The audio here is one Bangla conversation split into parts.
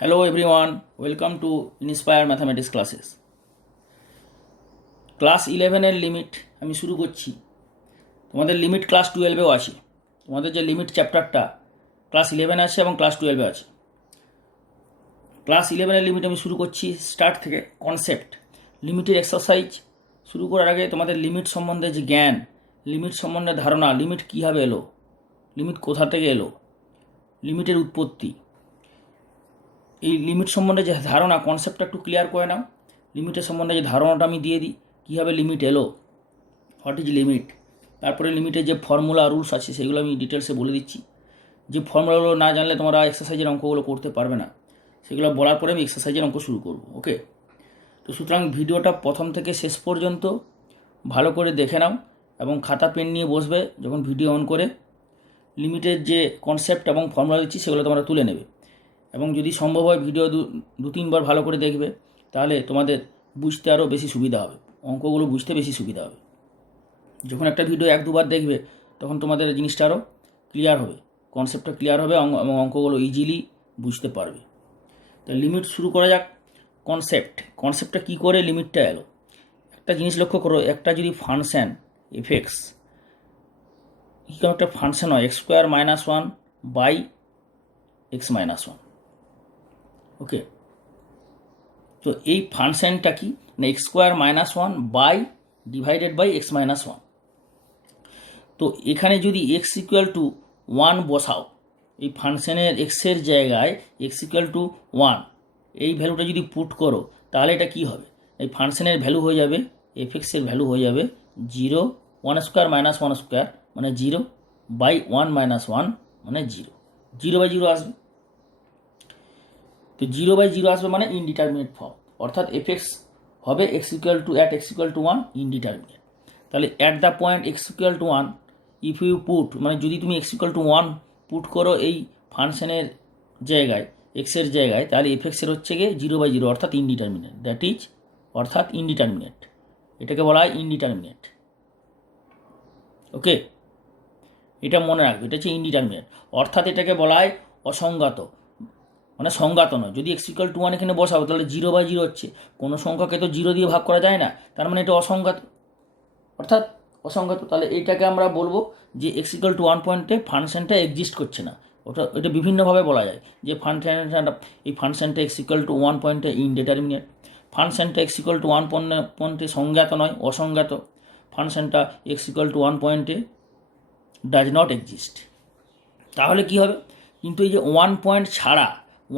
Hello everyone, welcome to Inspire Mathematics classes. Class 11 limit আমি শুরু করছি। তোমাদের লিমিট ক্লাস 12-এও আছে। তোমাদের যে লিমিট চ্যাপ্টারটা ক্লাস 11 আছে এবং ক্লাস 12-এ আছে। ক্লাস 11 লিমিট আমি শুরু করছি স্টার্ট থেকে। কনসেপ্ট লিমিটের এক্সারসাইজ শুরু করার আগে তোমাদের লিমিট সম্বন্ধে যে জ্ঞান, লিমিট সম্বন্ধে ধারণা, লিমিট কীভাবে এলো, লিমিট কোথা থেকে এলো, লিমিটের উৎপত্তি, এই লিমিট সম্বন্ধে যে ধারণা, কনসেপ্টটা একটু ক্লিয়ার করে নাও। লিমিটের সম্বন্ধে যে ধারণাটা আমি দিয়ে দিই, কীভাবে লিমিট এলো, হোয়াট ইজ লিমিট। তারপরে লিমিটের যে ফর্মুলা রুলস আছে সেগুলো আমি ডিটেলসে বলে দিচ্ছি। যে ফর্মুলাগুলো না জানলে তোমরা এক্সারসাইজের অঙ্কগুলো করতে পারবে না, সেগুলো বলার পরে আমি এক্সারসাইজের অঙ্ক শুরু করব। ওকে, তো সুতরাং ভিডিওটা প্রথম থেকে শেষ পর্যন্ত ভালো করে দেখে নাও এবং খাতা পেন নিয়ে বসবে যখন ভিডিও অন করে। লিমিটের যে কনসেপ্ট এবং ফর্মুলা দিচ্ছি সেগুলো তোমরা তুলে নেবে এবং যদি সম্ভব হয় ভিডিও দু তিনবার ভালো করে দেখবে, তাহলে তোমাদের বুঝতে আরও বেশি সুবিধা হবে, অঙ্কগুলো বুঝতে বেশি সুবিধা হবে। যখন একটা ভিডিও এক দুবার দেখবে তখন তোমাদের জিনিসটা আরও ক্লিয়ার হবে, কনসেপ্টটা ক্লিয়ার হবে এবং অঙ্কগুলো ইজিলি বুঝতে পারবে। তো লিমিট শুরু করা যাক। কনসেপ্টটা কী করে লিমিটটা এলো। একটা জিনিস লক্ষ্য করো, একটা যদি ফাংশন এফএক্স কীরকম একটা ফাংশন হয়, x² - 1 বাই x - 1, ওকে। তো এই ফাংশনটা কি না, x² - 1 by divided by x - 1। তো এখানে যদি x = 1 বসাও, এই ফাংশনের এক্সের জায়গায় x = 1 এই ভ্যালুটা যদি পুট করো, তাহলে এটা কি হবে, এই ফাংশনের ভ্যালু হয়ে যাবে, এফএক্সের ভ্যালু হয়ে যাবে 0, 1² - 1² মানে 0 বাই 1 - 1 মানে 0, 0/0 আসবে। তো 0/0 আসবে মানে ইনডিটারমিনেট ফর্ম, অর্থাৎ এফএক্স হবে x = 1 ইনডিটারমিনেট। তাহলে at the point x = 1 if you put, মানে যদি তুমি x = 1 পুট করো এই ফাংশনের জায়গায়, এক্সের জায়গায়, তাহলে এফএক্সের হচ্ছে গিয়ে 0/0 অর্থাৎ ইনডিটারমিনেট, দ্যাট ইজ অর্থাৎ ইনডিটারমিনেট। এটাকে বলা হয় ইনডিটারমিনেট। ওকে, এটা মনে রাখবে, এটা হচ্ছে ইনডিটারমিনেট, অর্থাৎ এটাকে বলা হয় অসংজ্ঞাত, মানে সংজ্ঞাত নয়। যদি x = 1 এখানে বসাবো তাহলে 0/0 হচ্ছে, কোনো সংখ্যাকে তো 0 দিয়ে ভাগ করা যায় না, তার মানে এটা অসংজ্ঞাত, অর্থাৎ অসংজ্ঞাত। তাহলে এইটাকে আমরা বলবো যে x = 1 পয়েন্টে ফাংশনটা এক্সিস্ট করছে না। এটা বিভিন্নভাবে বলা যায় যে এই ফাংশনটা x = 1 পয়েন্টে ইনডিটারমিনেট, ফাংশনটা x = 1 পয়েন্টে সংজ্ঞাত নয়, অসংজ্ঞাত, ফাংশনটা x = 1 পয়েন্টে ডাজ নট এক্সিস্ট। তাহলে কি হবে, কিন্তু এই যে 1 পয়েন্ট ছাড়া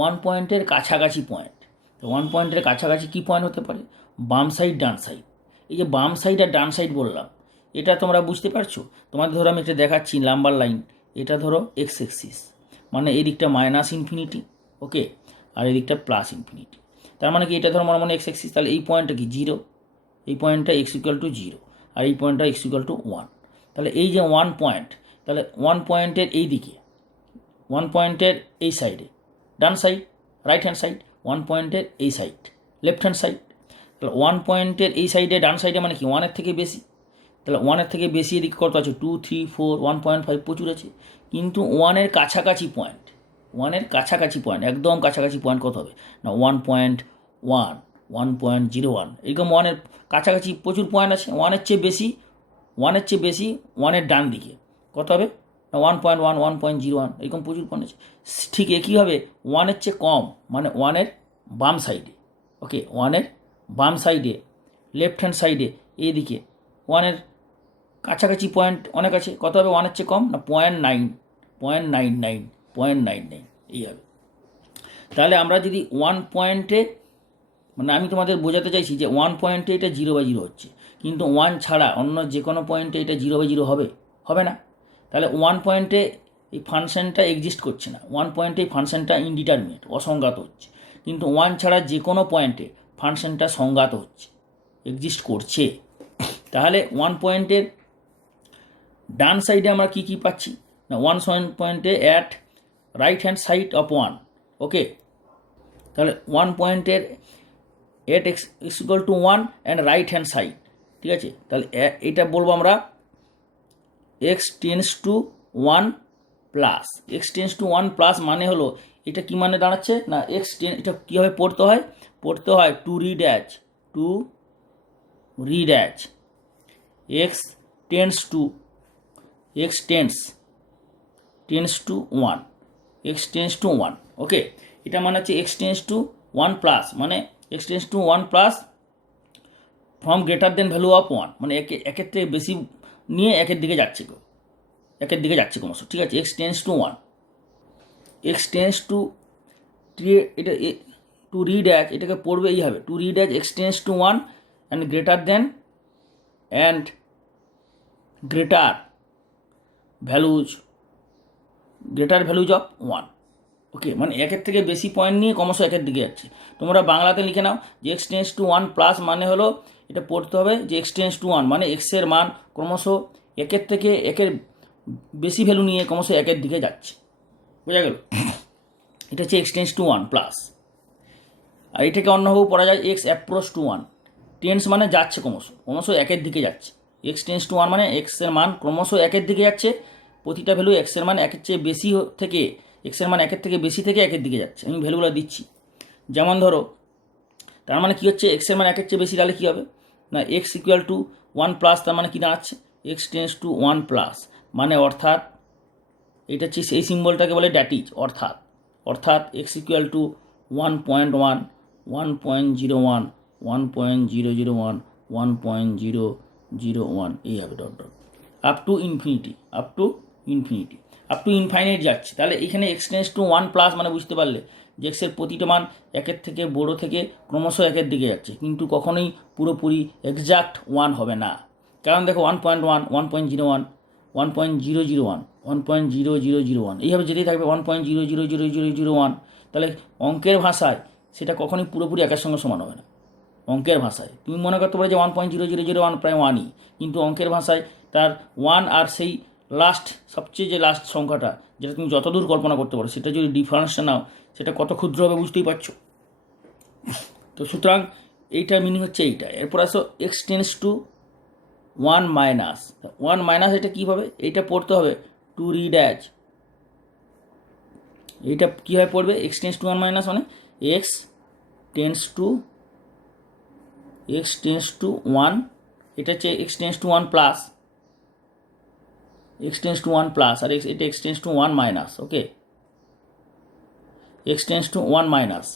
1 পয়েন্টের কাছাকাছি পয়েন্ট, 1 পয়েন্টের কাছাকাছি কী পয়েন্ট হতে পারে, বাম সাইড ডান সাইড। এই যে বাম সাইড আর ডান সাইড বললাম, এটা তোমরা বুঝতে পারছো। তোমাদের ধরো আমি এটা দেখাচ্ছি নাম্বার লাইন, এটা ধরো এক্স এক্সিস, মানে এই দিকটা -∞, ওকে, আর এই দিকটা +∞। তার মানে কি, এটা ধরো মানে এক্স এক্সিস, তাহলে এই পয়েন্টটা কি 0, এই পয়েন্টটা x = 0 আর এই পয়েন্টটা x = 1। তাহলে এই যে 1 পয়েন্ট, তাহলে 1 পয়েন্টের এই দিকে, 1 পয়েন্টের এই সাইডে ডান সাইড, রাইট হ্যান্ড সাইড, 1 পয়েন্টের এই সাইড লেফট হ্যান্ড সাইড। তাহলে 1 পয়েন্টের এই সাইডে ডান সাইডে মানে কি 1-এর থেকে বেশি, তাহলে 1-এর থেকে বেশি এদিকে কত আছে, 2, 3, 4, 1.5 প্রচুর আছে। কিন্তু 1-এর কাছাকাছি পয়েন্ট, 1-এর কাছাকাছি পয়েন্ট, একদম কাছাকাছি পয়েন্ট কত হবে না 1.1, 1.01, এরকম 1-এর কাছাকাছি প্রচুর পয়েন্ট আছে। 1-এর চেয়ে বেশি 1-এর ডান দিকে কত হবে না 1.1, 1.01, এরকম প্রচুর পয়েন্ট আছে। ঠিক একইভাবে 1-এর চেয়ে কম মানে 1-এর বাম সাইডে, ওকে, 1-এর বাম সাইডে লেফট হ্যান্ড সাইডে এইদিকে 1-এর কাছাকাছি পয়েন্ট অনেক আছে, কত হবে 1-এর চেয়ে কম না 0.9, 0.99, 0.99 এই হবে। তাহলে আমরা যদি 1 পয়েন্টে, মানে আমি তোমাদের বোঝাতে চাইছি যে 1 পয়েন্টে এটা 0/0 হচ্ছে, কিন্তু 1 ছাড়া অন্য যে কোনো পয়েন্টে এটা 0/0 হবে না। তাহলে 1 পয়েন্টে এই ফাংশনটা এক্সিস্ট করছে না, 1 পয়েন্টে এই ফাংশনটা ইনডিটারমিনেট, অসংজ্ঞাত হচ্ছে। কিন্তু 1 ছাড়া যে কোনো পয়েন্টে ফাংশনটা সংজ্ঞাত হচ্ছে, এক্সিস্ট করছে। তাহলে 1 পয়েন্টের ডান সাইডে আমরা কি পাচ্ছি না 1 পয়েন্টে at right hand side of 1, ওকে। তাহলে 1 পয়েন্টের এট x = 1 and right hand side, ঠিক আছে। তাহলে এটা বলবো আমরা x tends to 1 plus, x tends to 1 plus মানে হলো এটা কি মানে দাঁড়াচ্ছে না এক্স টেন, এটা কীভাবে পড়তে হয় to read as x tends to one, x tends to one. Okay, এটা মানে হচ্ছে x tends to one plus, মানে x tends to one plus from greater than value of one, মানে একের থেকে বেশি নিয়ে একের দিকে যাচ্ছে ক্রমশ। ঠিক আছে, x tends to one, x tends to এটা টু রিড অ্যাজ, এটাকে পড়বে এইভাবে to read as x tends to one and greater values of one. Okay, মানে একের থেকে বেশি পয়েন্ট নিয়ে ক্রমশ একের দিকে যাচ্ছে। তোমরা বাংলাতে লিখে নাও যে x tends to one plus মানে হলো এটা পড়তে হবে যে এক্স টেন্স টু ওয়ান মানে এক্সের মান ক্রমশ একের থেকে বেশি ভ্যালু নিয়ে ক্রমশ একের দিকে যাচ্ছে। বোঝা গেল? এটা হচ্ছে x tends to one plus. আর এটাকে অন্যভাবেও পড়া যায় x approach to one. Tends মানে যাচ্ছে ক্রমশ একের দিকে যাচ্ছে। এক্স টেন্স টু ওয়ান মানে এক্সের মান ক্রমশ একের দিকে যাচ্ছে, প্রতিটা ভ্যালু এক্সের মান একের চেয়ে বেশি থেকে এক্সের মান একের থেকে বেশি থেকে একের দিকে যাচ্ছে। আমি ভ্যালুগুলো দিচ্ছি, যেমন ধরো তার মানে কী হচ্ছে এক্সের মান একের চেয়ে বেশি, তাহলে কী হবে না x equal to one plus, তার মানে কী দাঁড়াচ্ছে x tends to one plus, মানে অর্থাৎ এটা হচ্ছে সেই সিম্বলটাকে বলে ড্যাটিজ, অর্থাৎ এক্স ইকুয়াল টু 1.1, 1.01, 1.001, 1.001 এই হবে ডট আপ টু ইনফিনিটি যাচ্ছে। তাহলে এখানে x tends to one plus মানে বুঝতে পারলে যে এক্সের প্রতিটা মান একের থেকে বড়ো থেকে ক্রমশ একের দিকে যাচ্ছে, কিন্তু কখনোই পুরোপুরি এক্সাক্ট ওয়ান হবে না। কারণ দেখো 1.1, 1.01, 1.001, 1.0001 এইভাবে যেতেই থাকবে 1.0000001। তাহলে অঙ্কের ভাষায় সেটা কখনোই পুরোপুরি একের সঙ্গে সমান হবে না। অঙ্কের ভাষায় তুমি মনে করতে পারো যে 1.0001 প্রায় ওয়ানই, কিন্তু অঙ্কের ভাষায় তার ওয়ান আর সেই সবচেয়ে যে লাস্ট সংখ্যাটা যেটা তুমি যতদূর কল্পনা করতে পারো সেটা যদি ডিফারেন্সটা নাও সেটা কত ক্ষুদ্র হবে বুঝতেই পারছো। তো সুতরাং এইটার মিনিং হচ্ছে এইটা। এরপর আসো x tends to one minus, এটা কীভাবে এইটা পড়তে হবে টু রিড অ্যাজ, এইটা কীভাবে পড়বে x tends to one minus মানে এক্স টেন্স টু ওয়ান, এটা হচ্ছে x tends to one plus, আর এটা x tends to one minus. Okay, x tends to one minus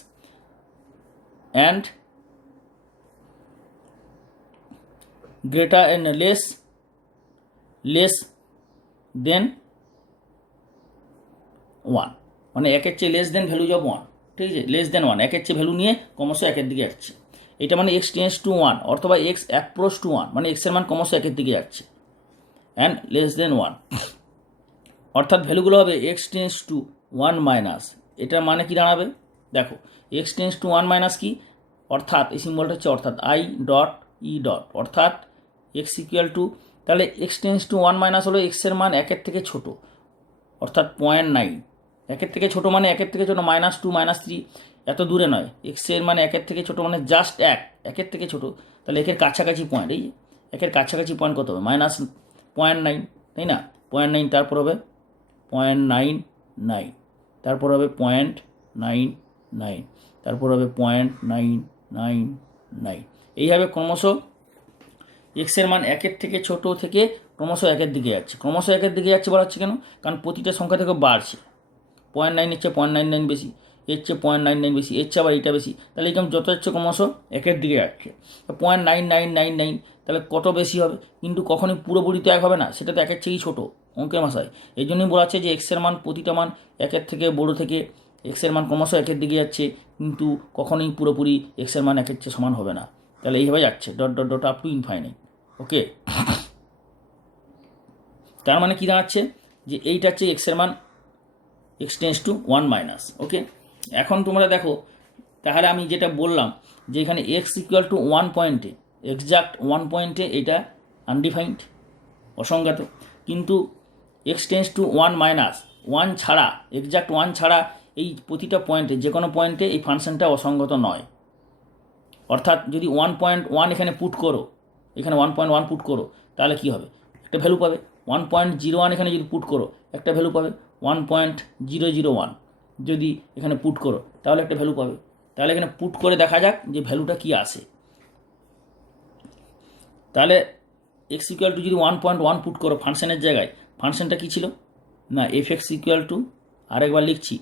and greater and less than one, মানে একের চেয়ে less than values of one. ঠিক আছে, লেস দেন ওয়ান একের চেয়ে ভ্যালু নিয়ে ক্রমশ একের দিকে যাচ্ছে। এটা মানে এক্স টেন্স টু ওয়ান অথবা এক্স অ্যাপ্রোচ টু ওয়ান, মানে এক্সের মান ক্রমশ একের দিকে যাচ্ছে অ্যান্ড লেস দেন ওয়ান, অর্থাৎ ভ্যালুগুলো হবে x tends to one minus. এটার মানে কি দাঁড়াবে দেখো x tends to one minus কি, অর্থাৎ এই সিম্বলটা হচ্ছে অর্থাৎ আই ডট ই ডট, অর্থাৎ এক্স ইকুয়াল টু, তাহলে x tends to one minus হলো এক্সের মান একের থেকে ছোটো, অর্থাৎ 0.9। একের থেকে ছোটো মানে একের থেকে ছোটো -2 -3 এত দূরে নয়, এক্সের মানে একের থেকে ছোটো মানে জাস্ট একের থেকে ছোটো, তাহলে একের কাছাকাছি পয়েন্ট, এই একের কাছাকাছি পয়েন্ট কত হবে -0.9, তাই না 0.9, তারপর হবে 0.99, তারপর হবে 0.99, তারপর হবে 0.999, এইভাবে ক্রমশ এক্সের মান একের থেকে ছোটো থেকে ক্রমশ একের দিকে যাচ্ছে। ক্রমশ একের দিকে যাচ্ছে বলা হচ্ছে কেন, কারণ প্রতিটা সংখ্যা থেকে বাড়ছে, 0.9 এর চেয়ে 0.99 বেশি, এর চেয়ে 0.99 বেশি, এর চেয়ে আবার এটা বেশি, তাহলে এরকম যত হচ্ছে ক্রমশ একের দিকে যাচ্ছে। 0.9999 তাহলে কত বেশি হবে, কিন্তু কখনোই পুরোপুরি তো এক হবে না, সেটা তো একের চেয়েই ছোটো অঙ্কের ভাষায়। এই জন্যই বলা হচ্ছে যে এক্সের মান প্রতিটা মান একের থেকে বড়ো থেকে এক্সের মান ক্রমশ একের দিকে যাচ্ছে, কিন্তু কখনোই পুরোপুরি এক্সের মান একের চেয়ে সমান হবে না। তাহলে এইভাবে যাচ্ছে dot dot dot up to infinite. Okay, তার মানে কী দাঁড়াচ্ছে যে এইটা হচ্ছে এক্সের মান x tends to one minus. Okay, এখন তোমরা দেখো তাহলে আমি যেটা বললাম যে এখানে এক্স ইকুয়াল টু ওয়ান পয়েন্টে, এক্সাক্ট ওয়ান পয়েন্টে এটা আনডিফাইন্ড অসংজ্ঞাত, কিন্তু x tends to one minus one ছাড়া, এক্সাক্ট ওয়ান ছাড়া এই প্রতিটা পয়েন্টে যে কোনো পয়েন্টে এই ফাংশনটা অসংগত নয়। অর্থাৎ যদি 1.1 এখানে পুট করো, এখানে 1.1 পুট করো, তাহলে কী হবে একটা ভ্যালু পাবে। 1.01 এখানে যদি পুট করো একটা ভ্যালু পাবে 1.001, যদি এখানে পুট করো তাহলে একটা ভ্যালু পাবে। তাহলে এখানে পুট করে দেখা যাক যে ভ্যালুটা কি আসে। তাহলে এক্স ইকুয়াল টু যদি 1.1 পুট করো ফাংশনের জায়গায়, ফাংশনটা কী ছিল না এফ এক্স ইকুয়াল টু, আরেকবার লিখছি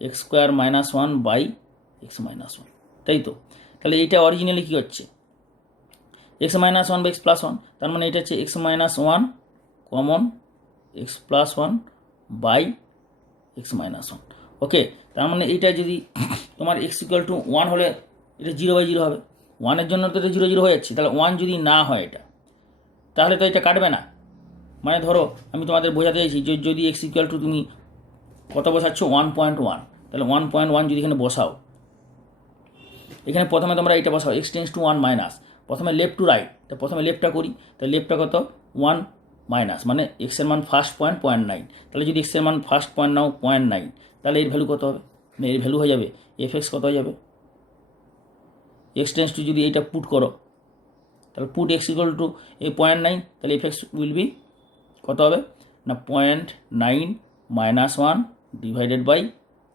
x square minus 1 by x minus 1, তাই তো। তাহলে এইটা অরিজিনালি কী হচ্ছে এক্স মাইনাস 1 বা এক্স প্লাস 1, তার মানে এটা হচ্ছে x minus 1 common x plus 1 by x minus 1। Okay, তার মানে এইটা যদি তোমার এক্স ইকুয়াল টু 1 হলে এটা 0/0 হবে, 1-এর জন্য তো এটা 0 0 হয়ে যাচ্ছে। তাহলে 1 যদি না হয় এটা, তাহলে তো এটা কাটবে না। মানে ধরো আমি তোমাদের বোঝাতে চাইছি যে যদি এক্স ইকুয়াল টু তুমি কত বসাচ্ছ 1.1, তাহলে 1.1 যদি এখানে বসাও, এখানে প্রথমে তোমরা এটা বসাও এক্স টেন্স টু 1 মাইনাস, প্রথমে লেফট টু রাইট, তো প্রথমে লেফটটা করি, তাহলে লেফটটা কত 1 মাইনাস, মানে এক্সের মান ফার্স্ট পয়েন্ট 0.9, তাহলে যদি এক্সের মান ফার্স্ট পয়েন্ট নাও 0.9, তাহলে এর ভ্যালু কত হবে, এর ভ্যালু হয়ে যাবে এফ এক্স কত হয়ে যাবে এক্স টেন্স টু, যদি এইটা পুট করো তাহলে পুট এক্স ইকুয়াল টু এই 0.9, তাহলে এফ এক্স উইল বি কত হবে না 0.9 minus 1 divided by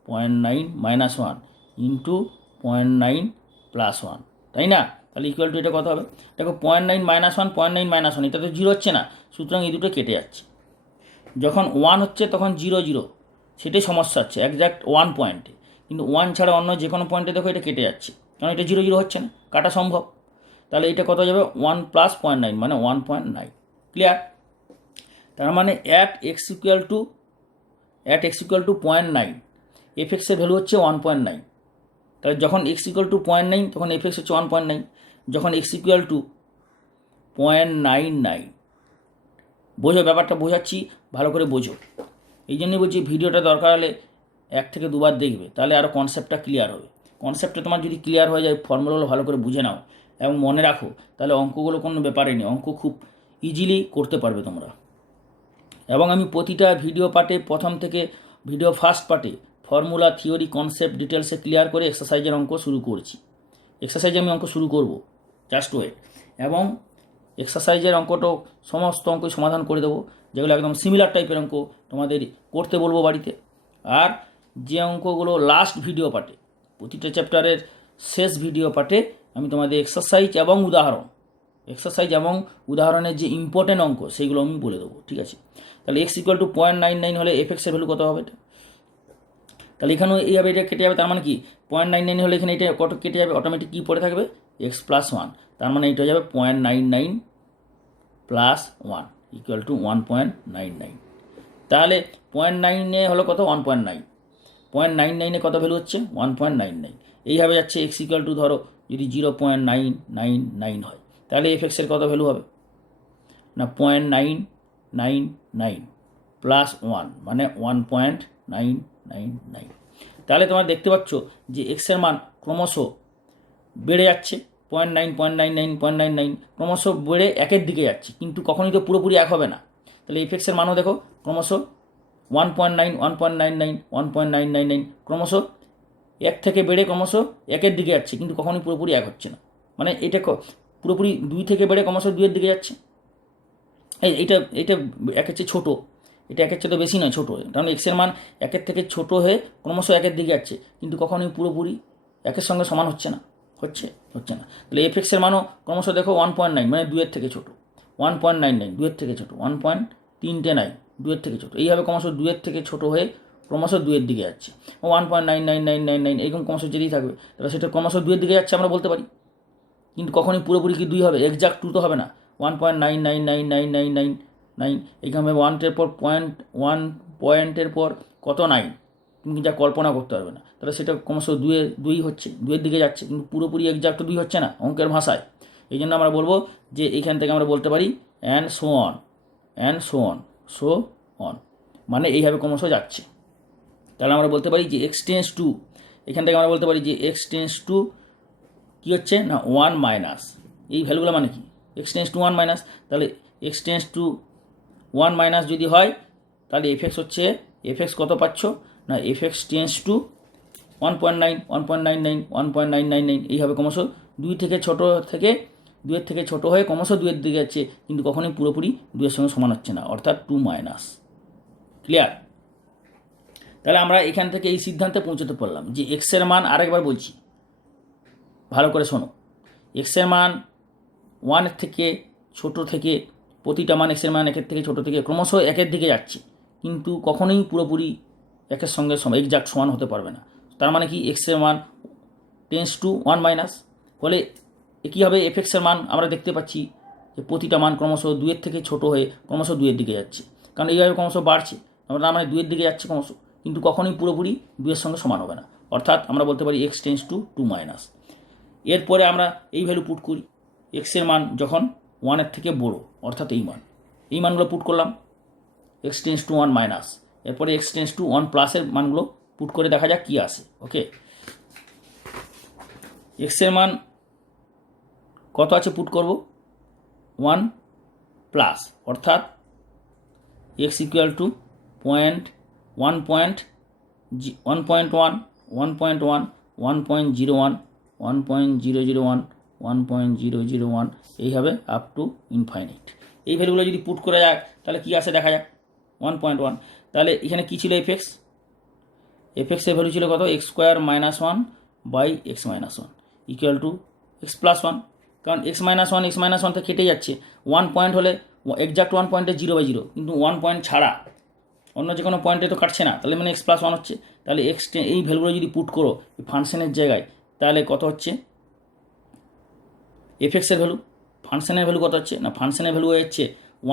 0.9 minus 1 into 0.9 plus 1, তাই না। তাহলে ইকুয়াল টু এটা কত হবে, দেখো 0.9 মাইনাস 1 0.9 মাইনাস 1, এটা তো 0 হচ্ছে না, সুতরাং এই দুটো কেটে যাচ্ছে। যখন 1 হচ্ছে তখন 0 0, সেটাই সমস্যা হচ্ছে একজ্যাক্ট 1 পয়েন্টে, কিন্তু 1 ছাড়া অন্য যে কোনো পয়েন্টে দেখো এটা কেটে যাচ্ছে, কারণ এটা 0 0 হচ্ছে না, কাটা সম্ভব। তাহলে এটা কত যাবে 1 প্লাস 0.9 মানে 1.9, ক্লিয়ার। তার মানে at x equal two 0.9 F এক্সের ভ্যালু হচ্ছে 1.9, তাহলে যখন এক্স ইকুয়াল টু 0.9 তখন এফ এক্স হচ্ছে 1.9, যখন এক্স ইকুয়াল টু 0.99, বোঝো ব্যাপারটা, বোঝাচ্ছি ভালো করে বোঝো। এই জন্যই বলছি ভিডিওটা দরকার হলে 1 থেকে 2 বার দেখবে, তাহলে আরও কনসেপ্টটা ক্লিয়ার হবে। কনসেপ্টটা তোমার যদি ক্লিয়ার হয়ে যায়, ফর্মুলাগুলো ভালো করে বুঝে নাও এবং মনে রাখো, তাহলে অঙ্কগুলো কোনো ব্যাপারই নেই, অঙ্ক খুব ইজিলি করতে পারবে তোমরা। এবং আমি প্রতিটা ভিডিও পার্টে প্রথম থেকে ভিডিও ফার্স্ট পার্টে ফর্মুলা, থিওরি, কনসেপ্ট ডিটেলসে ক্লিয়ার করে এক্সারসাইজের অঙ্ক শুরু করছি। এক্সারসাইজে আমি অঙ্ক শুরু করব, জাস্ট ওয়েট। এবং এক্সারসাইজের অঙ্কটাও সমস্ত অঙ্কই সমাধান করে দেবো, যেগুলো একদম সিমিলার টাইপের অঙ্ক তোমাদের করতে বলবো বাড়িতে। আর যে অঙ্কগুলো লাস্ট ভিডিও পার্টে, প্রতিটা চ্যাপ্টারের শেষ ভিডিও পার্টে আমি তোমাদের এক্সারসাইজ এবং উদাহরণের যে ইম্পর্টেন্ট অঙ্ক সেইগুলো আমি বলে দেবো, ঠিক আছে। তাহলে এক্স ইকুয়াল টু 0.99 হলে এফ এক্সের ভ্যালু কত হবে এটা, তাহলে এখানেও এইভাবে এটা কেটে যাবে, তার মানে কি 0.99 হলে এখানে এটা কত কেটে যাবে, অটোমেটিক কী পড়ে থাকবে এক্স প্লাস 1, তার মানে এটা হয়ে যাবে 0.99 প্লাস 1 ইকুয়াল টু 1.99। তাহলে 0.9 হলো কত 1.9, 0.99 কত ভ্যালু হচ্ছে 1.99, এইভাবে যাচ্ছে। এক্স ইকুয়াল টু ধরো যদি 0.999 হয়, তাহলে এফ এক্সের কত ভ্যালু হবে না 0.999 প্লাস 1 মানে 1.999। তাহলে তোমরা দেখতে পাচ্ছ যে এক্সের মান ক্রমশ বেড়ে যাচ্ছে, 0.9 ক্রমশ বেড়ে 1-এর দিকে যাচ্ছে, কিন্তু কখনই তো পুরোপুরি 1 হবে না। তাহলে এফ এক্সের মানও দেখো ক্রমশ 1.9 1.99 1.999 ক্রমশ 1 থেকে বেড়ে ক্রমশ 1-এর দিকে যাচ্ছে, কিন্তু কখনই পুরোপুরি 1 হচ্ছে না। মানে এটা পুরোপুরি 2 থেকে বেড়ে ক্রমশ 2-এর দিকে যাচ্ছে। এইটা 1-এর চেয়ে ছোটো, এটা 1-এর চেয়ে তো বেশি নয়, ছোটো, কারণ এক্সের মান 1-এর থেকে ছোটো হয়ে ক্রমশ 1-এর দিকে যাচ্ছে, কিন্তু কখনোই পুরোপুরি 1-এর সঙ্গে সমান হচ্ছে না। তাহলে এফ এক্সের মানও ক্রমশ দেখো 1.9 মানে 2-এর থেকে ছোটো, 1.99 2-এর থেকে ছোটো, 1.399 2-এর থেকে ছোটো, এইভাবে ক্রমশ 2-এর থেকে ছোটো হয়ে ক্রমশ 2-এর দিকে যাচ্ছে, 1.99999 এরকম ক্রমশ যেতেই থাকবে। তাহলে সেটা ক্রমশ 2-এর দিকে যাচ্ছে আমরা বলতে পারি, কিন্তু কখনই পুরোপুরি কি 2 হবে, এক্সাক্ট 2 তো হবে না। 1.99999 এইখানে 1-এর পর 1 পয়েন্টের পর কত 9, তুমি যা কল্পনা করতে পারবে না। তাহলে সেটা ক্রমশ 2 হচ্ছে, 2-এর দিকে যাচ্ছে, কিন্তু পুরোপুরি এক্সাক্ট 2 হচ্ছে না অঙ্কের ভাষায়। এই জন্য আমরা বলবো যে এইখান থেকে আমরা বলতে পারি অ্যান্ড সো অন, মানে এইভাবে ক্রমশ যাচ্ছে। তাহলে আমরা বলতে পারি যে এক্স টেন্স টু, এখান থেকে আমরা বলতে পারি যে এক্স টেন্স টু কী হচ্ছে না 1 মাইনাস, এই ভ্যালুগুলো মানে কি এক্স টেন্স টু 1 মাইনাস, তাহলে এক্স টেন্স টু 1 মাইনাস যদি হয়, তাহলে এফ এক্স হচ্ছে, এফ এক্স কত পাচ্ছ না এফ এক্স টেন্স টু 1.9 1.99 1.999 এইভাবে ক্রমশ 2-এর থেকে ছোটো হয়ে ক্রমশ 2-এর দিকে যাচ্ছে, কিন্তু কখনোই পুরোপুরি 2-এর সঙ্গে সমান হচ্ছে না, অর্থাৎ 2 মাইনাস। ক্লিয়ার। তাহলে আমরা এখান থেকে এই সিদ্ধান্তে পৌঁছতে পারলাম যে এক্সের মান, আরেকবার বলছি ভালো করে শোনো, এক্সের মান 1 থেকে ছোট থেকে, প্রতিটা মান এক্সের মান 1 থেকে ছোট থেকে ক্রমশ 1 দিকে যাচ্ছে, কিন্তু কখনোই পুরোপুরি 1 সঙ্গে এক্সাক্ট সমান হতে পারবে না। তার মানে কি, এক্সের মান টেন্স টু 1 মাইনাস, ফলে কী হবে, এফএক্সের মান আমরা দেখতে পাচ্ছি যে প্রতিটা মান ক্রমশ 2 থেকে ছোট হয়ে ক্রমশ 2 দিকে যাচ্ছে, কারণ এইভাবে ক্রমশ বাড়ছে, তার মানে 2 দিকে যাচ্ছে ক্রমশ, কিন্তু কখনোই পুরোপুরি 2 সঙ্গে সমান হবে না। অর্থাৎ আমরা বলতে পারি এক্স টেন্স টু 2 মাইনাস। এরপরে আমরা এই ভ্যালু পুট করি, এক্সের মান যখন 1 থেকে বড়, অর্থাৎ এই মানগুলো পুট করলাম, এক্স টেন্স টু 1 মাইনাস। এরপরে এক্স টেন্স টু 1 প্লাসের মানগুলো পুট করে দেখা যাক কী আসে। ওকে, এক্সের মান কত আছে পুট করব, 1 প্লাস, অর্থাৎ এক্স ইকুয়াল টু 1.1, 1.1, 1.01, 1.001, 1.001, এইভাবে আপ টু ইনফাইনাইট। এই ভ্যালুগুলো যদি পুট করা যাক তাহলে কী আসে দেখা যাক, 1.1। তাহলে এখানে কী ছিল, এফএক্সের ভ্যালু ছিল কত, x square minus 1 by x minus 1 equal to x plus 1, কারণ এক্স মাইনাস 1 থেকে কেটে যাচ্ছে, 1 পয়েন্ট হলে এক্সাক্ট 1 পয়েন্টে 0/0, কিন্তু 1 পয়েন্ট ছাড়া অন্য যে কোনো পয়েন্টে তো কাটছে না, তাহলে মানে এক্স প্লাস 1 হচ্ছে। তাহলে এই ভ্যালুগুলো যদি পুট করো ফাংশনের জায়গায়, তাহলে কত হচ্ছে এফএক্সের ভ্যালু, ফাংশনের ভ্যালু কত হচ্ছে না, ফাংশনের ভ্যালু হচ্ছে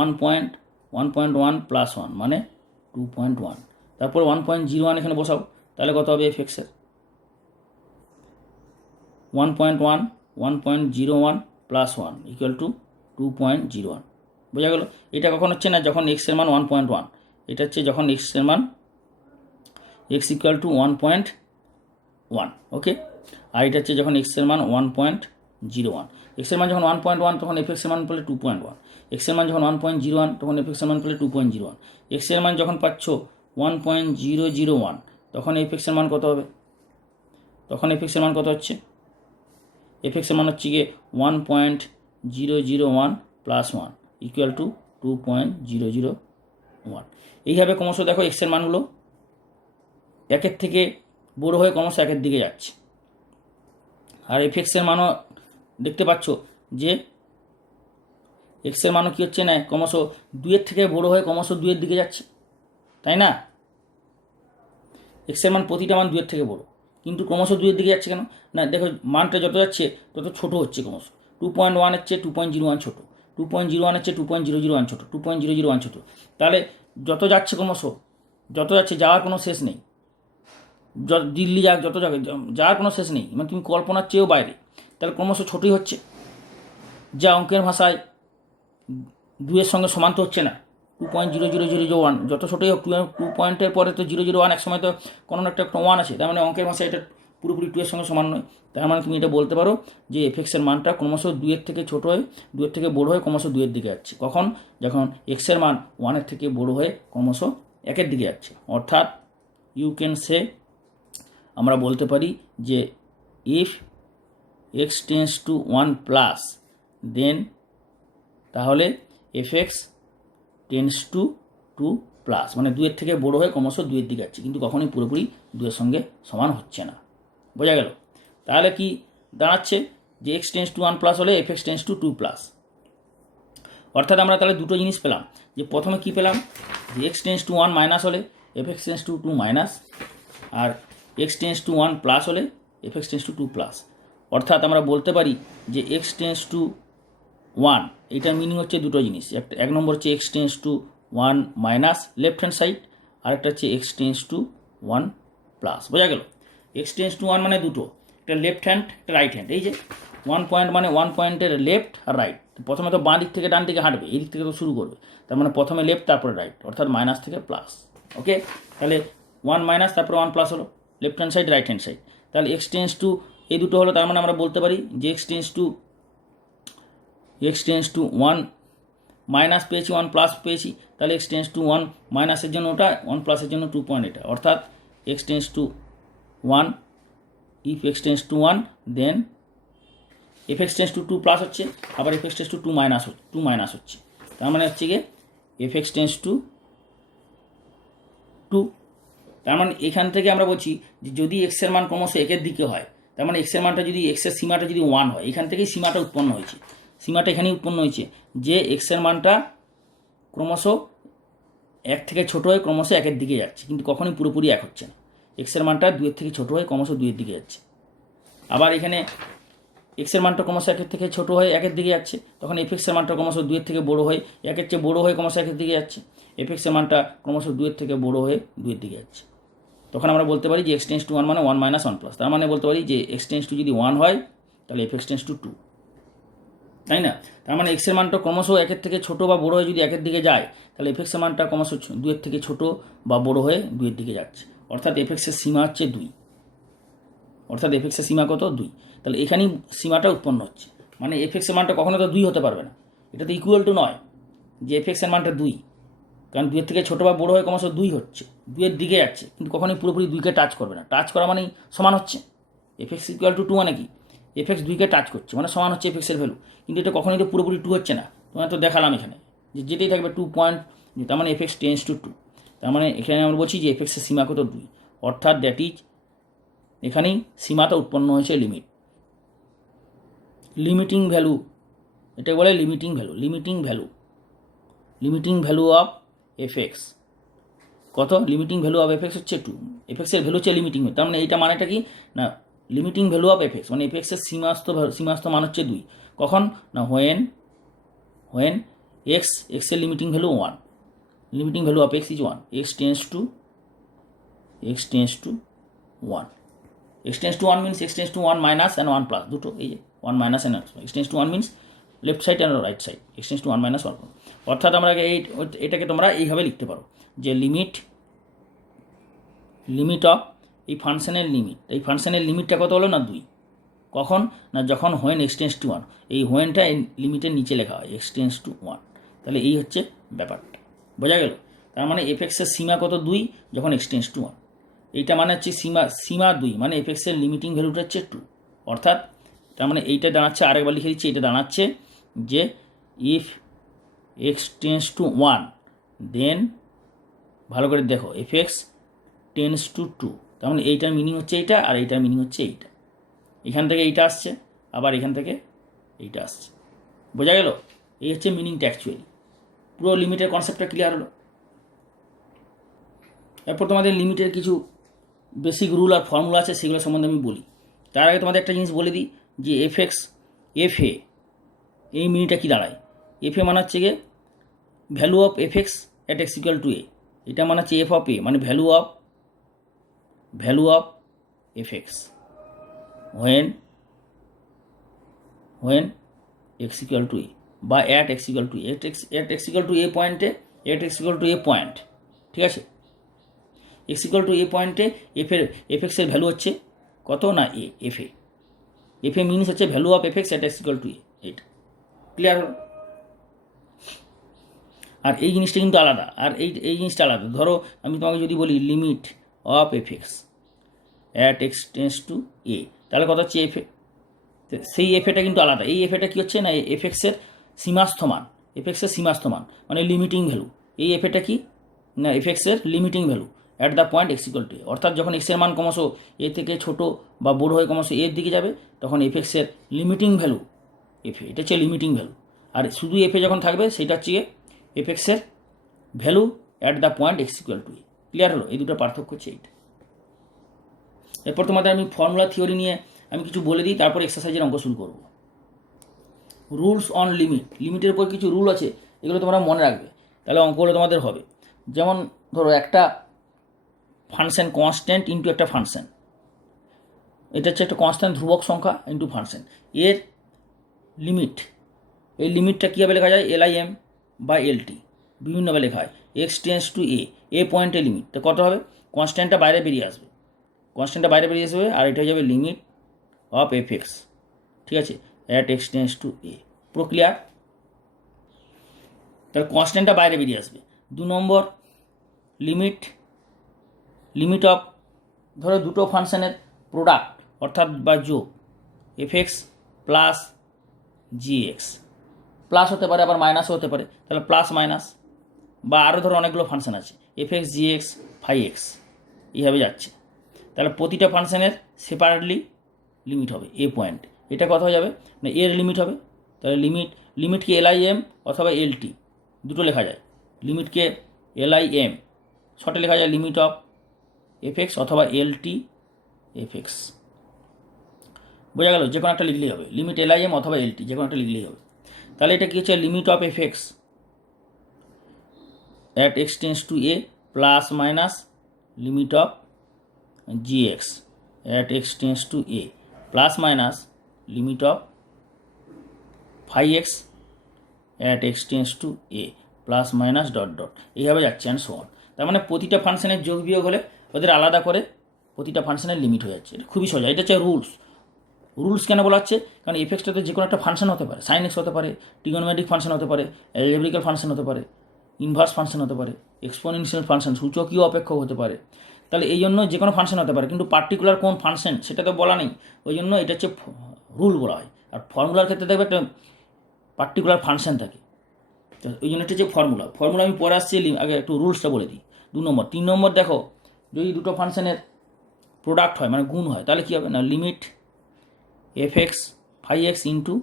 1.1 প্লাস 1 মানে 2.1, তারপর 1.01 এখানে বসাও, তাহলে কত হবে এফএক্সের 1.1, 1.01 প্লাস 1 ইকুয়াল টু 2.01। বোঝা গেল? এটা কখন হচ্ছে না, যখন এক্সের মান 1.1, এটা হচ্ছে যখন এক্সের মান এক্স ইকুয়াল টু 1.1। ওকে, আর এটা হচ্ছে যখন এক্সের মান 1.01। এক্সের মান যখন 1.1 তখন এফএক্সের মান পেলে 2.1, এক্সের মান যখন 1.01 তখন এফএক্সের মান পেলে 2.01, এক্সের মান যখন পাচ্ছ 1.001 তখন এফএক্সের মান কত হবে, তখন এফএক্সের মান কত হচ্ছে, এফএক্সের মান হচ্ছে গিয়ে 1.001 প্লাস 1 ইকুয়াল টু 2.001। এইভাবে ক্রমশ দেখো এক্সের মানগুলো 1 থেকে বড় হয়ে ক্রমশ 1 দিকে যাচ্ছে, আর এফএক্সের মানও দেখতে পাচ্ছ যে এক্সের মানও কী হচ্ছে না, ক্রমশ 2 থেকে বড় হয়ে ক্রমশ 2 দিকে যাচ্ছে, তাই না? এক্সের মান প্রতিটা মান 2 থেকে বড়, কিন্তু ক্রমশ 2 দিকে যাচ্ছে কেন না, দেখো মানটা যত যাচ্ছে তত ছোট হচ্ছে ক্রমশ, 2.1 হচ্ছে 2.01 ছোট, 2.01 হচ্ছে 2.001 ছোট, 2.001 ছোট। তাহলে যত যাচ্ছে ক্রমশ, যত যাচ্ছে যাওয়ার কোনো শেষ নেই, দিল্লি যাক, যত জায়গায় যাওয়ার কোনো শেষ নেই, মানে তুমি কল্পনার চেয়েও বাইরে, তাহলে ক্রমশ ছোটই হচ্ছে, যা অঙ্কের ভাষায় 2 সঙ্গে সমান তো হচ্ছে না, 2.00001, যত ছোটোই হোক 2 পয়েন্টের পরে তো 001, এক সময় তো কোনো একটা 1 আছে, তার মানে অঙ্কের ভাষায় এটা পুরোপুরি 2 সঙ্গে সমান নয়। তার মানে তুমি এটা বলতে পারো যে এফএক্সের মানটা ক্রমশ 2 থেকে ছোটো হয়ে 2 থেকে বড়ো হয়ে ক্রমশ 2 দিকে যাচ্ছে, কখন, যখন এক্সের মান 1 থেকে বড়ো হয়ে ক্রমশ 1 দিকে যাচ্ছে। অর্থাৎ ইউ ক্যান সে, আমরা বলতে পারি যে if x tends to 1 plus then, তাহলে এফএক্স টেন্স টু 2 প্লাস, মানে 2 থেকে বড়ো হয়ে ক্রমশ 2 দিকে যাচ্ছে, কিন্তু কখনোই পুরোপুরি 2 সঙ্গে সমান হচ্ছে না। বোঝা গেল? তাহলে কি দাঁড়াচ্ছে যে এক্স টেন্স টু 1 প্লাস হলে এফএক্স টেন্স টু 2 প্লাস। অর্থাৎ আমরা তাহলে দুটো জিনিস পেলাম, যে প্রথমে কি পেলাম, যে এক্স টেন্স টু 1 মাইনাস হলে এফএক্স টেন্স টু 2 মাইনাস, আর এক্স টেন্স টু 1 প্লাস হলে এফএক্স টেন্স টু 2 প্লাস। অর্থাৎ আমরা বলতে পারি যে এক্স টেন্স টু 1, এটার মিনিং হচ্ছে দুটো জিনিস, এক নম্বর হচ্ছে x tends to 1 minus left hand side, আর একটা হচ্ছে এক্স টেন্স টু 1 প্লাস। বোঝা গেল? এক্স টেন্স টু 1 মানে দুটো, একটা লেফট হ্যান্ড, একটা রাইট হ্যান্ড। এই যে 1 পয়েন্ট মানে 1 পয়েন্টের লেফট আর রাইট, প্রথমে তো বাঁ দিক থেকে ডান দিকে হাঁটবে, এই দিক থেকে তো শুরু করবে, তার মানে প্রথমে লেফট তারপরে রাইট, অর্থাৎ মাইনাস থেকে প্লাস। ওকে, তাহলে 1 মাইনাস তারপরে 1 প্লাস হলো, left hand side right hand side. তাহলে এক্স টেন্স টু এই দুটো হলো, তার মানে আমরা বলতে পারি যে এক্স টেন্স টু 1 মাইনাস পেয়েছি, 1 প্লাস পেয়েছি, তাহলে এক্স টেন্স টু 1 মাইনাসের জন্য ওটা, 1 প্লাসের জন্য 2 পয়েন্ট এটা, অর্থাৎ x tends to 1, if x tends to 1 then f x tends to 2 plus হচ্ছে, আবার f x tends to 2 minus হচ্ছে, তার মানে হচ্ছে গিয়ে এফ এক্স টেন্স টু 2 তার মানে এখান থেকে আমরা বলছি যে যদি এক্সের মান ক্রমশ একের দিকে হয়, তার মানে এক্সের মানটা যদি এক্সের সীমাটা যদি 1 হয়, এখান থেকেই সীমাটা উৎপন্ন হয়েছে, সীমাটা এখানেই উৎপন্ন হয়েছে যে এক্সের মানটা ক্রমশ 1 থেকে ছোটো হয়ে ক্রমশ 1-এর দিকে যাচ্ছে, কিন্তু কখনোই পুরোপুরি 1 হচ্ছে না। এক্সের মানটা 2-এর থেকে ছোটো হয়ে ক্রমশ 2-এর দিকে যাচ্ছে। আবার এখানে এক্সের মানটা ক্রমশ 1-এর থেকে ছোটো হয়ে 1-এর দিকে যাচ্ছে, তখন এফএক্সের মানটা ক্রমশ 2-এর থেকে বড়ো হয়ে 1-এর চেয়ে বড়ো হয়ে ক্রমশ 1-এর দিকে যাচ্ছে। এফএক্সের মানটা ক্রমশ 2-এর থেকে বড়ো হয়ে 2-এর দিকে যাচ্ছে। তখন আমরা বলতে পারি যে x টেন্স টু 1 মানে 1 মাইনাস 1 প্লাস। তার মানে বলতে পারি যে x টেন্স টু যদি 1 হয় তাহলে এফএক্স টেন্স টু 2, তাই না? তার মানে এক্সের মানটা ক্রমশ 1-এর থেকে ছোটো বা বড়ো হয়ে যদি 1-এর দিকে যায়, তাহলে এফএক্সের মানটা ক্রমশ 2-এর থেকে ছোটো বা বড়ো হয়ে 2-এর দিকে যাচ্ছে। অর্থাৎ এফএক্সের সীমা হচ্ছে 2, অর্থাৎ এফএক্সের সীমা কত? 2। তাহলে এখানেই সীমাটা উৎপন্ন হচ্ছে, মানে এফএক্সের মানটা কখনো তো 2 হতে পারবে না, এটা তো ইকুয়াল টু নয় যে এফএক্সের মানটা 2, কারণ 2-এর থেকে ছোটো বা বড়ো হয়ে ক্রমশ 2 হচ্ছে, 2-এর দিকে যাচ্ছে, কিন্তু কখনোই পুরোপুরি 2-কে টাচ করবে না। টাচ করা মানেই সমান হচ্ছে। এফএক্স ইকুয়াল টু 2 মানে কি? এফএক্স 2-কে টাচ করছে মানে সমান হচ্ছে এফএক্সের ভ্যালু, কিন্তু এটা কখনোই তো পুরোপুরি 2 হচ্ছে না। তোমার তো দেখালাম এখানে যে যেটাই থাকবে 2 পয়েন্ট, তার মানে এফএক্স টেন্স টু 2। তার মানে এখানে আমরা বলছি যে এফএক্সের সীমা কত? 2, অর্থাৎ দ্যাট ইজ এখানেই সীমাটা উৎপন্ন হয়েছে লিমিট। লিমিটিং ভ্যালু, এটা বলে limiting value. Limiting value of FX কত? লিমিটিং ভ্যালু অফ এফএক্স হচ্ছে 2। এফএক্সের ভ্যালু হচ্ছে লিমিটিং, তার মানে এইটা মানেটা কি না, লিমিটিং ভ্যালু অফ এফএক্স মানে এফএক্সের সীমাস্ত মান হচ্ছে 2। কখন না? হোয়েন এক্সের limiting value 1, limiting value of x is 1, x tends to 1। x tends to 1 means x tends to 1 minus and 1 plus, দুটো এই যে 1 minus and x tends to 1 means left side and right side, x tends to 1 minus 1 plus। অর্থাৎ আমরা এটাকে তোমরা এইভাবে লিখতে পারো যে লিমিট অফ এই ফাংশনের লিমিট, এই ফাংশনের লিমিটটা কত হলো না? 2। কখন না? যখন হোয়েন x tends to 1, এই হোয়েনটা এই লিমিটের নিচে লেখা হয় x tends to 1। তাহলে এই হচ্ছে ব্যাপারটা, বোঝা গেল? তার মানে এফএক্সের সীমা কত? 2 যখন x tends to 1। এইটা মানে হচ্ছে সীমা 2, মানে এফএক্সের লিমিটিং ভ্যালুটা হচ্ছে 2। অর্থাৎ তার মানে এইটা দাঁড়াচ্ছে, আরেকবার লিখে দিচ্ছি, এটা দাঁড়াচ্ছে যে ইফ এক্স টেন্স টু 1 দেন, ভালো করে দেখো, এফএক্স টেন্স টু 2, তার মানে এইটার মিনিং হচ্ছে এইটা, আর এইটার মিনিং হচ্ছে এইটা। এখান থেকে এইটা আসছে, আবার এখান থেকে এইটা আসছে, বোঝা গেল? এই হচ্ছে মিনিংটা অ্যাকচুয়ালি। পুরো লিমিটের কনসেপ্টটা ক্লিয়ার হলো। এরপর তোমাদের লিমিটের কিছু বেসিক রুল আর ফর্মুলা আছে, সেগুলো সম্বন্ধে আমি বলি। তার আগে তোমাদের একটা জিনিস বলে দিই যে এফএ এই মিনিটা কী দাঁড়ায়? এফএ মানে হচ্ছে গিয়ে value of f x at x equal to a. এটা মানে হচ্ছে এফ অফ এ মানে value of f x when x equal to a, বা at x equal to a, at x equal to a পয়েন্টে, at x equal to a point, ঠিক আছে? এক্স ইকুয়াল টু এ পয়েন্টে এফএক্সের ভ্যালু হচ্ছে কত না? এফএ মিনস হচ্ছে value of f x at x equal to a. এইটা ক্লিয়ার হলো? আর এই জিনিসটা কিন্তু আলাদা, আর এই জিনিসটা আলাদা। ধরো আমি তোমাকে যদি বলি limit of f x at x tends to a, তাহলে কথা হচ্ছে এফএ, সেই এফএটা কিন্তু আলাদা। এই এফএটা কী হচ্ছে না? এফএক্সের সীমাস্থ মান মানে লিমিটিং ভ্যালু। এই এফএটা কি না? এফএক্সের limiting value at the point x equal to a. অর্থাৎ যখন এক্সের মান ক্রমশ এ থেকে ছোটো বা বড়ো হয়ে ক্রমশ এর দিকে যাবে, তখন এফএক্সের লিমিটিং ভ্যালু এফএ, এটা হচ্ছে লিমিটিং ভ্যালু। আর শুধু এফএ যখন থাকবে সেটা হচ্ছে এফএক্সের value at the point x equal to a. Clear হলো? এই দুটো পার্থক্য হচ্ছে এইটা। এরপর তোমাদের আমি ফর্মুলা থিওরি নিয়ে আমি কিছু বলে দিই, তারপর এক্সারসাইজের অঙ্ক শুরু করব। রুলস অন লিমিটের উপর কিছু রুল আছে, এগুলো তোমরা মনে রাখবে, তাহলে অঙ্কগুলো তোমাদের হবে। যেমন ধরো একটা ফাংশন কনস্ট্যান্ট ইন্টু একটা ফাংশন, এটা হচ্ছে একটা কনস্ট্যান্ট ধ্রুবক সংখ্যা ইন্টু ফাংশন, এর লিমিট, এই লিমিটটা কীভাবে লেখা যায়? LIM বা LT বিভিন্নভাবে লেখা হয়। এক্স টেন্স টু এ পয়েন্টের লিমিট তো কত হবে? কনস্ট্যান্টটা বাইরে বেরিয়ে আসবে, আর এটা হয়ে যাবে লিমিট অফ এফএক্স, ঠিক আছে, অ্যাট এক্স টেন্স টু এ। পুরো ক্লিয়ার? তাহলে কনস্ট্যান্টটা বাইরে বেরিয়ে আসবে। 2 নম্বর লিমিট অফ, ধরো দুটো ফাংশনের প্রোডাক্ট অর্থাৎ বা যোগ, এফএক্স প্লাস জিএক্স, প্লাস হতে পারে আবার মাইনাসও হতে পারে, তাহলে প্লাস মাইনাস, বা আরও ধরো অনেকগুলো ফাংশন আছে, এফএক্স জিএক্স ফাই এক্স, এইভাবে যাচ্ছে। তাহলে প্রতিটা ফাংশনের সেপারেটলি লিমিট হবে এ পয়েন্ট। এটা কত হয়ে যাবে না এর লিমিট হবে। তাহলে লিমিটকে LIM অথবা LT দুটো লেখা যায়। লিমিটকে LIM শর্টে লেখা যায় লিমিট অফ fx অথবা LT fx। বোঝা গেল? যে কোনো একটা লিখলেই হবে, লিমিট LIM অথবা LT যে কোনো একটা লিখলেই হবে। তাহলে এটা কি হচ্ছে limit of fx at x tends to a plus minus limit of gx at x tends to a plus minus limit of phi x at x tends to a plus minus dot dot এইভাবে যাচ্ছে অ্যান্ড সো অন। তার মানে প্রতিটা ফাংশনের যোগ বিয়োগ হলে ওদের আলাদা করে প্রতিটা ফাংশনের লিমিট হয়ে যাচ্ছে। এটা খুবই সহজ। এটা হচ্ছে রুলস কেন বলা হচ্ছে? কারণ এফএক্সটা তো যে কোনো একটা ফাংশন হতে পারে, সাইন এক্স হতে পারে, ট্রিগোনোমেট্রিক ফাংশন হতে পারে, অ্যালজেব্রিক্যাল ফাংশন হতে পারে, ইনভার্স ফাংশন হতে পারে, এক্সপোনেনশিয়াল ফাংশন, সূচকীয় অপেক্ষক হতে পারে। তাহলে এই জন্য যে কোনো ফাংশন হতে পারে, কিন্তু পার্টিকুলার কোন ফাংশন সেটা তো বলা নেই। ওই জন্য এটা হচ্ছে রুল বলা হয়। আর ফর্মুলার ক্ষেত্রে দেখবে একটা পার্টিকুলার ফাংশন থাকে, ওই জন্য এটা হচ্ছে ফর্মুলা আমি পরে আসছি। আগে একটু রুলসটা বলে দিই। 2 নম্বর 3 নম্বর দেখো, যদি দুটো ফাংশনের প্রোডাক্ট হয় মানে গুণ হয় তাহলে কী হবে না limit fx phi x into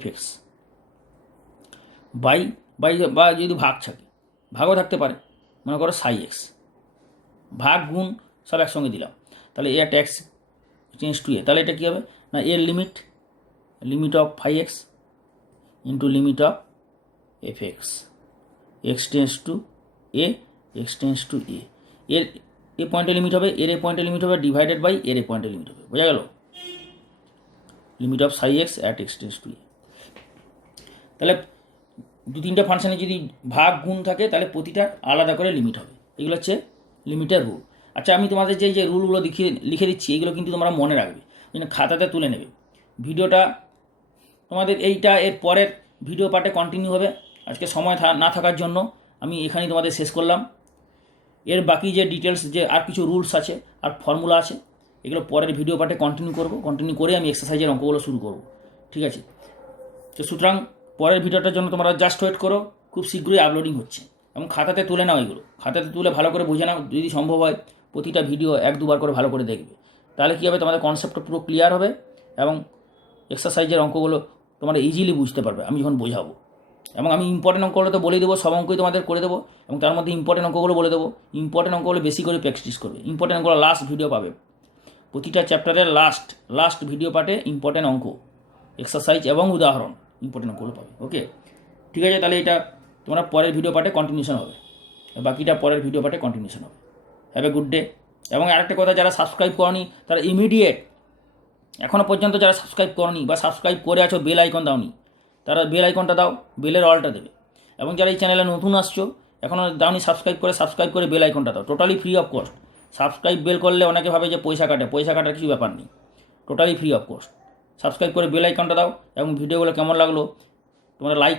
fx বা যদি ভাগ থাকে, ভাগও থাকতে পারে, মনে করো সাই এক্স, ভাগ গুণ সব একসঙ্গে দিলাম, তাহলে এ একটা এক্স চেঞ্জ টু এ। তাহলে এটা কী হবে না এর limit of phi x into limit of fx x tends to a এর এ পয়েন্টের লিমিট হবে, এর এ পয়েন্টের লিমিট হবে ডিভাইডেড বাই এর এ পয়েন্টের লিমিট হবে। বোঝা গেল? Limit of psi x at x tends to a. তাহলে 2-3টা ফাংশনে যদি ভাগ গুণ থাকে তাহলে প্রতিটা আলাদা করে লিমিট হবে। এগুলো হচ্ছে লিমিটের রুল। আচ্ছা, আমি তোমাদের যে রুলগুলো লিখে দিচ্ছি এগুলো কিন্তু তোমরা মনে রাখবে, খাতাতে তুলে নেবে। ভিডিওটা তোমাদের এর পরের ভিডিও পার্টে কন্টিনিউ হবে। আজকে সময় না থাকার জন্য আমি এখানেই তোমাদের শেষ করলাম। এর বাকি যে ডিটেলস যে আর কিছু রুলস আছে আর ফর্মুলা আছে এগুলো পরের ভিডিও পার্টে কন্টিনিউ করে আমি এক্সারসাইজের অঙ্কগুলো শুরু করব। ঠিক আছে? তো সুতরাং পরের ভিডিওটার জন্য তোমরা জাস্ট ওয়েট করো, খুব শীঘ্রই আপলোডিং হচ্ছে। এবং খাতাতে তুলে নাও, এগুলো খাতাতে তুলে ভালো করে বুঝে নাও। যদি সম্ভব হয় প্রতিটা ভিডিও 1-2 বার করে ভালো করে দেখবে। তাহলে কী হবে, তোমাদের কনসেপ্টটা পুরো ক্লিয়ার হবে এবং এক্সারসাইজের অঙ্কগুলো তোমরা ইজিলি বুঝতে পারবে আমি যখন বোঝাবো। এবং আমি ইম্পর্টেন্ট অঙ্কগুলো তো বলে দেবো, সব অঙ্কই তোমাদের করে দেবো, এবং তার মধ্যে ইম্পর্টেন্ট অঙ্কগুলো বলে দেবো। ইম্পর্টেন্ট অঙ্কগুলো বেশি করে প্র্যাকটিস করবে। ইম্পর্টেন্ট অঙ্কগুলো লাস্ট ভিডিও পাবে, প্রতিটা চ্যাপ্টারের লাস্ট ভিডিও পার্টে ইম্পর্টেন্ট অঙ্ক, এক্সারসাইজ এবং উদাহরণ ইম্পর্টেন্ট অঙ্কগুলো পাবে। ওকে, ঠিক আছে? তাহলে এটা তোমরা পরের ভিডিও পার্টে কন্টিনিউশন হবে, বাকিটা পরের ভিডিও পার্টে কন্টিনিউশন হবে। Have a good day. এবং আরেকটা কথা, যারা সাবস্ক্রাইব করনি তারা ইমিডিয়েট, এখনও পর্যন্ত যারা সাবস্ক্রাইব করনি বা সাবস্ক্রাইব করে আছো বেল আইকন দাওনি, তারা বেল আইকনটা দাও, বেলের অলটা দেবে। এবং যারা এই চ্যানেলে নতুন আসছো এখনও দাওনি সাবস্ক্রাইব করে বেল আইকনটা দাও, totally free of cost. Subscribe bell করলে অনেকে ভাবে যে পয়সা কাটার কিছু ব্যাপার নেই, totally free of cost. Subscribe করে বেল আইকনটা দাও। এবং ভিডিওগুলো কেমন লাগলো তোমরা লাইক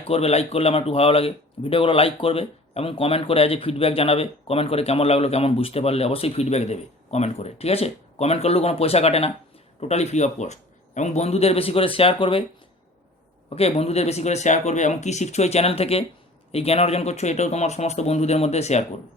করলে আমার একটু ভালো লাগে। ভিডিওগুলো লাইক করবে এবং কমেন্ট করে ফিডব্যাক জানাবে। কমেন্ট করে কেমন লাগলো, কেমন বুঝতে পারলে অবশ্যই ফিডব্যাক দেবে কমেন্ট করে। ঠিক আছে? কমেন্ট করলেও কোনো পয়সা কাটে না, টোটালি ফ্রি অফ কস্ট। এবং বন্ধুদের বেশি করে শেয়ার করবে। ওকে, বন্ধুদের বেশি করে শেয়ার করবে। এবং কী শিখছো এই চ্যানেল থেকে, এই জ্ঞান অর্জন করছো, এটাও তোমার সমস্ত বন্ধুদের মধ্যে শেয়ার করবে।